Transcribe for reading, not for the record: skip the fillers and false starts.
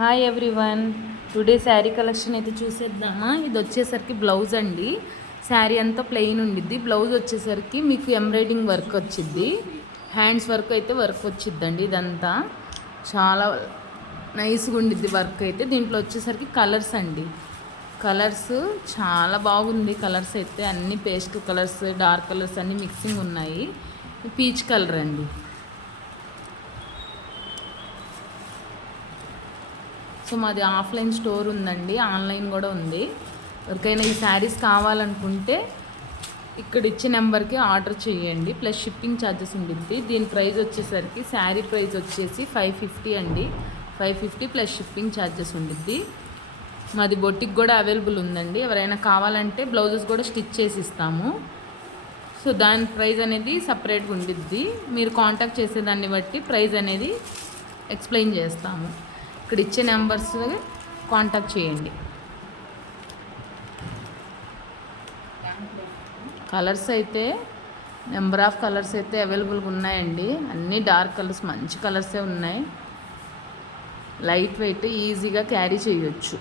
Hi everyone. Today sari collection అయితే చూసేద్దామా. ఇది వచ్చేసరికి బ్లౌజ్ అండి. శారీ అంతా ప్లెయిన్ ఉండిద్ది. బ్లౌజ్ వచ్చేసరికి మీకు ఎంబ్రాయిడింగ్ వర్క్ వచ్చిద్ది. హ్యాండ్స్ వర్క్ అయితే వర్క్ వచ్చిద్దండి. ఇదంతా చాలా నైస్గా ఉండిద్ది వర్క్ అయితే. దీంట్లో వచ్చేసరికి కలర్స్ అండి. కలర్స్ చాలా బాగుంది. కలర్స్ అయితే అన్ని పేస్టల్ కలర్స్, డార్క్ కలర్స్ అన్నీ మిక్సింగ్ ఉన్నాయి. పీచ్ కలర్ అండి. సో మాది ఆఫ్లైన్ స్టోర్ ఉందండి, ఆన్లైన్ కూడా ఉంది. ఎవరికైనా ఈ శారీస్ కావాలనుకుంటే ఇక్కడ ఇచ్చే నెంబర్కి ఆర్డర్ చేయండి. ప్లస్ షిప్పింగ్ ఛార్జెస్ ఉండిద్ది. దీని ప్రైస్ వచ్చేసరికి శారీ ప్రైస్ వచ్చేసి 550 అండి. 550 ప్లస్ షిప్పింగ్ ఛార్జెస్ ఉండిద్ది. మాది బొటిక్ కూడా అవైలబుల్ ఉందండి. ఎవరైనా కావాలంటే బ్లౌజెస్ కూడా స్టిచ్ చేసి ఇస్తాము. సో దాని ప్రైస్ అనేది సపరేట్గా ఉండిద్ది. మీరు కాంటాక్ట్ చేసేదాన్ని బట్టి ప్రైస్ అనేది ఎక్స్ప్లెయిన్ చేస్తాము. ఇక్కడ ఇచ్చే నెంబర్స్ కాంటాక్ట్ చేయండి. కలర్స్ అయితే నెంబర్ ఆఫ్ కలర్స్ అయితే అవైలబుల్గా ఉన్నాయండి. అన్నీ డార్క్ కలర్స్, మంచి కలర్సే ఉన్నాయి. లైట్ వెయిట్, ఈజీగా క్యారీ చేయొచ్చు.